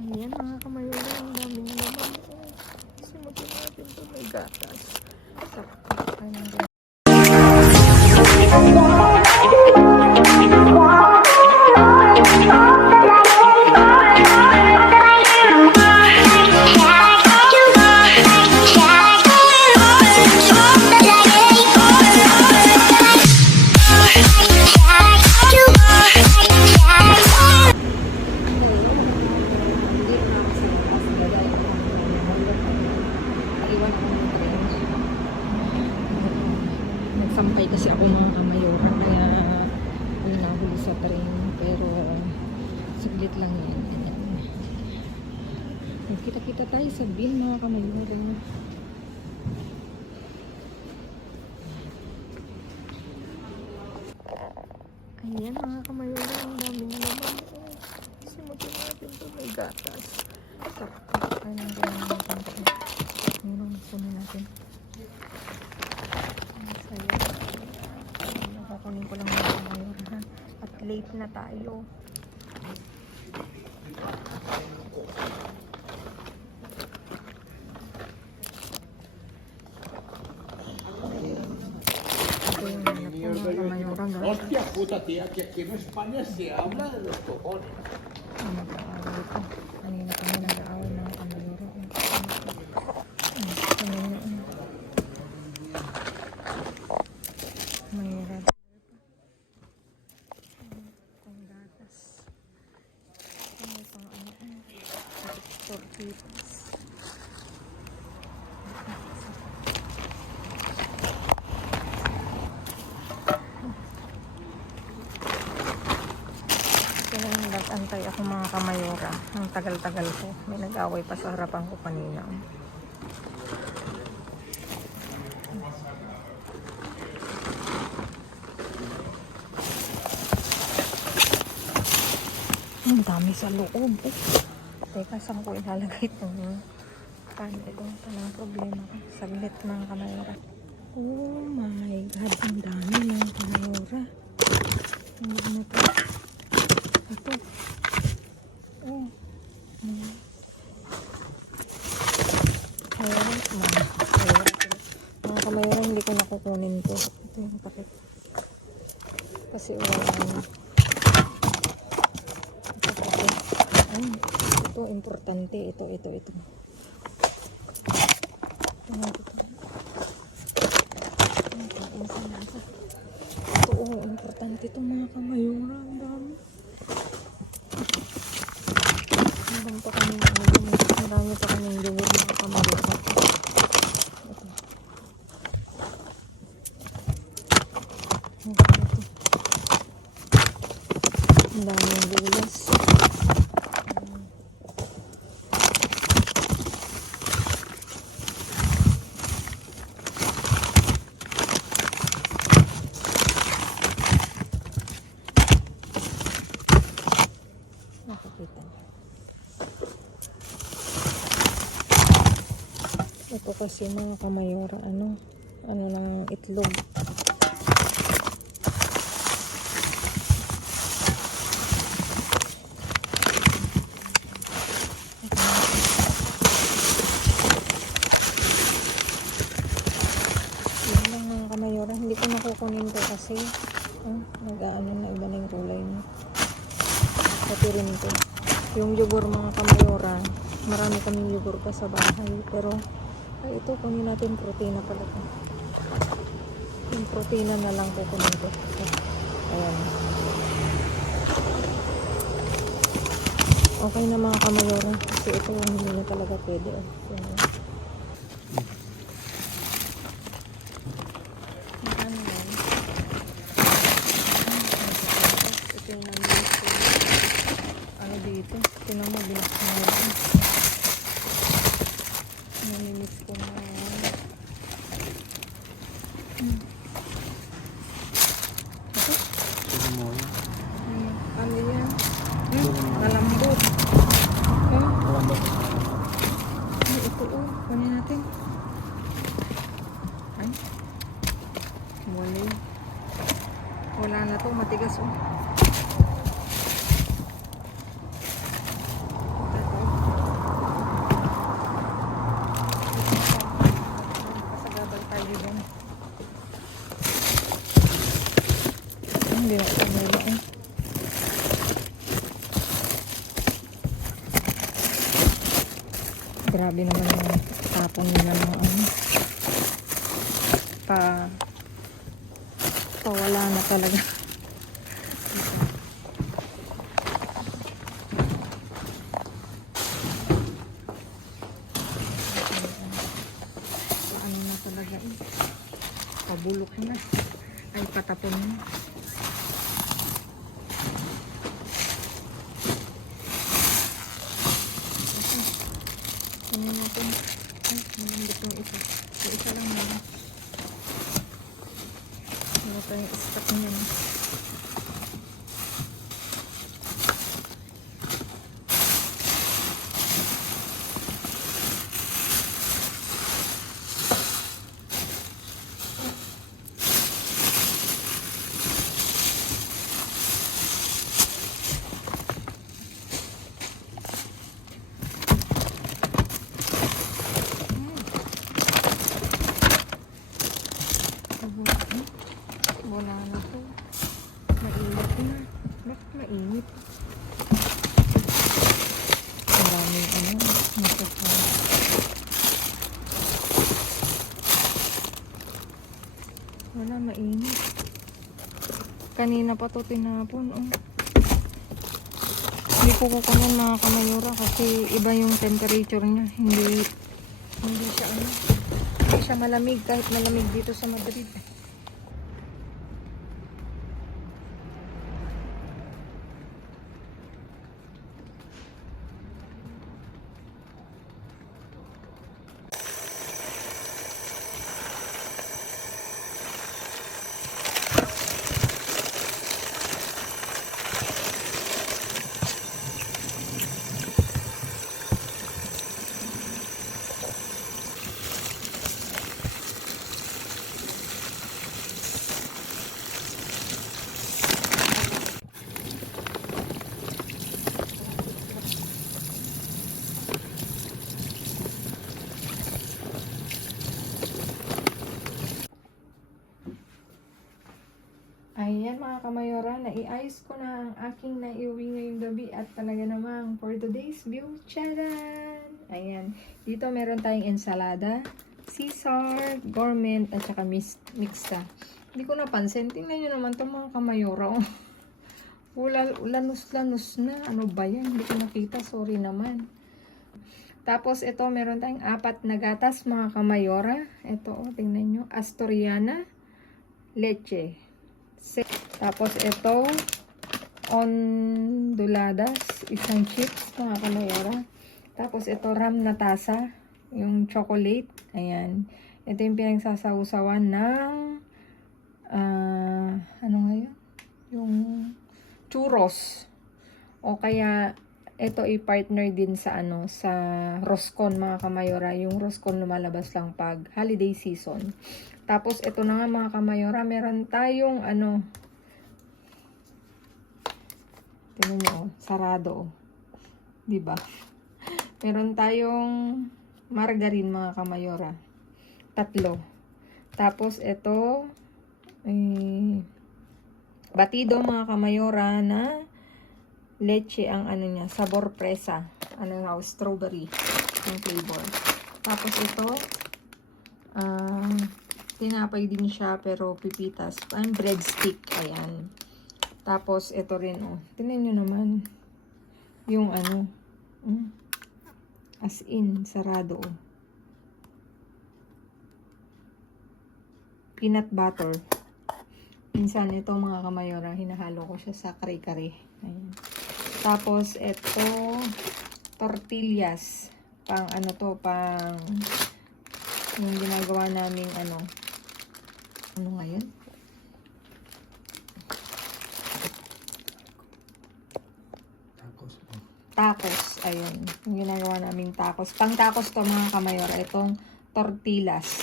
Ayan mga kamayuran, ang daming laman. Sumutin natin ito, may gatas. Sarap kayo ng gatas. Nagsampay kasi ako mga kamayuran, kaya nahuli sa train, pero saglit lang yan. Kita-kita tayo sa bin mga kamayuran. Ayan mga kamayuran, ang daming laman. Sumutin natin ito, may gatas. Sarap kayo ng gatas. Ngayon, kunin natin. Kunin ko lang mga kamayuran, ha? At late na tayo. Hostia puta, tía, que aquí en España se habla de los cojones. Kanina kami nag-aaway mga kamayuran. Mayroon. Pang gatas. May pang tortitas. Nag-antay ako mga kamayura. Ang tagal-tagal ko. May nag-away pa sa harapan ko kanina. Ang dami sa loob. Teka, saan ko ilalagay itong pan? Ito ang problema ko. Saglit mga kamayura. Oh my God. Ang dami mga kamayura. Ano na ito? Ito. Oh. Mga kamayuran, hindi ko nakukunin to. Ito yung pakit. Kasi wala na. Ito, importante. Ito. Ito. Ito, importante ito mga kamayuran. Ang dami. Marami pa kami dugo mga kamayuran. Ang dami ng gulas. Nakakita. Ito kasi mga kamayura, ano ng itlog. Yan lang mga kamayura, hindi ko nakukunin to kasi nag-aano na iba na yung kulay niya. Pati rin ito. Yung yogurt mga kamayura, marami kaming yogurt pa sa bahay, pero ay, ito, kunin natin protina pala ito. Yung protina na lang kukunin ko. Ayan. Okay na mga kamayora. Kasi ito yung hindi na talaga pwede. Ayan. Ano yan? Ito yung namilis ko. Ano dito? Tinan mo, binaksan mo ito. Namilis ko na. Ano yan? Malambot. Ito kunin natin. Ay. Wala na to, matigas Grabe naman yung tapon nila ng ano. Wala na talaga. Ano na talaga eh. Pabulok na. Ay, patapon na. Tingnan natin. Ay, malambot yung isa. Yung isa lang na. Ano pa yung stock niyan. Wala na to. Mainit na. Bakit mainit? Maraming ano. Nasa wala, mainit. Kanina pa to tinapon. Oh. Hindi ko kukunin mga kamayura kasi iba yung temperature niya. Hindi siya ano. Hindi siya malamig kahit malamig dito sa Madrid. Ayan mga kamayora, naiayos ko na ang aking naiuwi ngayong gabi at talaga namang for today's view, charan! Ayan, dito meron tayong ensalada, Caesar, gourmet, at saka mixta. Hindi ko napansin, tingnan nyo naman itong mga kamayora. Oh. Lanos-lanos na, ano ba yan? Hindi ko nakita, sorry naman. Tapos ito, meron tayong 4 na gatas mga kamayora. Ito, oh, tingnan nyo, Asturiana, leche. Tapos ito, onduladas, isang chips mga kamayora. Tapos ito, ram na tasa, yung chocolate. Ayan. Ito yung pinagsasaw-sawan ng ano ngayon? Yung churros. O kaya ito i-partner din sa ano, sa roscon mga kamayora. Yung roscon lumalabas lang pag holiday season. Tapos ito na nga mga kamayora, meron tayong ano, tingnan nyo, sarado. Diba? Meron tayong margarine mga kamayora. 3. Tapos ito, batido mga kamayora na leche ang ano niya, sabor presa. Ano nga, strawberry ang flavor. Tapos ito, tinapay din siya pero pipitas. Ang breadstick, ayan. Tapos ito rin, oh. Tingnan nyo naman. Yung ano, as in, sarado, oh. Peanut butter. Minsan ito mga kamayora, hinahalo ko siya sa kare-kare. Ayan. Tapos ito, tortillas. Pang ano to, pang yung ginagawa naming ano ngayon? Tacos. Ayun. Yung ginagawa naming tacos. Pang tacos to mga kamayora. Itong tortillas.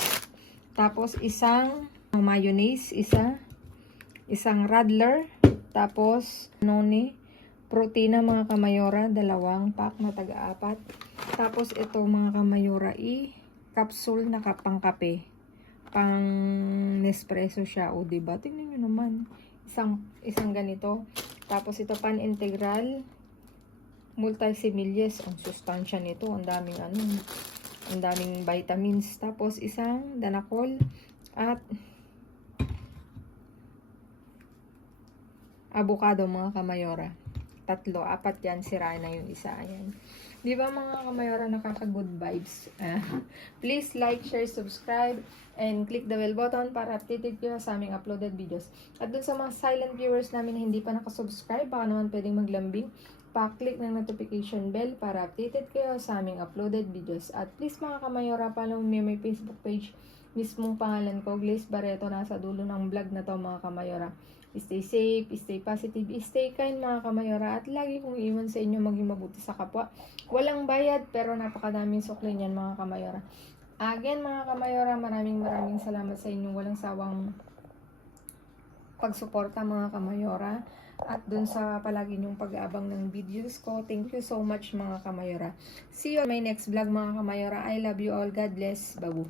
Tapos isang mayonnaise. Isang radler. Tapos noni. Protina mga kamayora. 2 pack na taga-4. Tapos ito mga kamayora capsule na pangkape. Pang Nespresso siya. O diba? Tingnan nyo naman. Isang ganito. Tapos ito pan integral multisemillies. Ang sustansya nito, ang daming ano, ang daming vitamins. Tapos isang danakol at avocado mga kamayora. 3, 4 yan, sira na yung isa. Ayan. Di ba mga kamayora, nakaka-good vibes? Please like, share, subscribe, and click the bell button para updated kayo sa aming uploaded videos. At dun sa mga silent viewers namin na hindi pa nakasubscribe, baka naman pwedeng maglambing, pa-click ng notification bell para updated kayo sa aming uploaded videos. At please mga kamayora, follow me my Facebook page. Mismong pangalan ko, Glaze Barreto, nasa dulo ng vlog na to mga kamayora. Stay safe, stay positive, stay kind mga kamayora, at lagi kong iwan sa inyo maging mabuti sa kapwa. Walang bayad pero napakadaming sukli niyan mga kamayora. Again mga kamayora, maraming salamat sa inyong walang sawang pagsuporta mga kamayora, at dun sa palagi niyong pag-aabang ng videos ko. Thank you so much mga kamayora. See you on my next vlog mga kamayora. I love you all. God bless. Babu.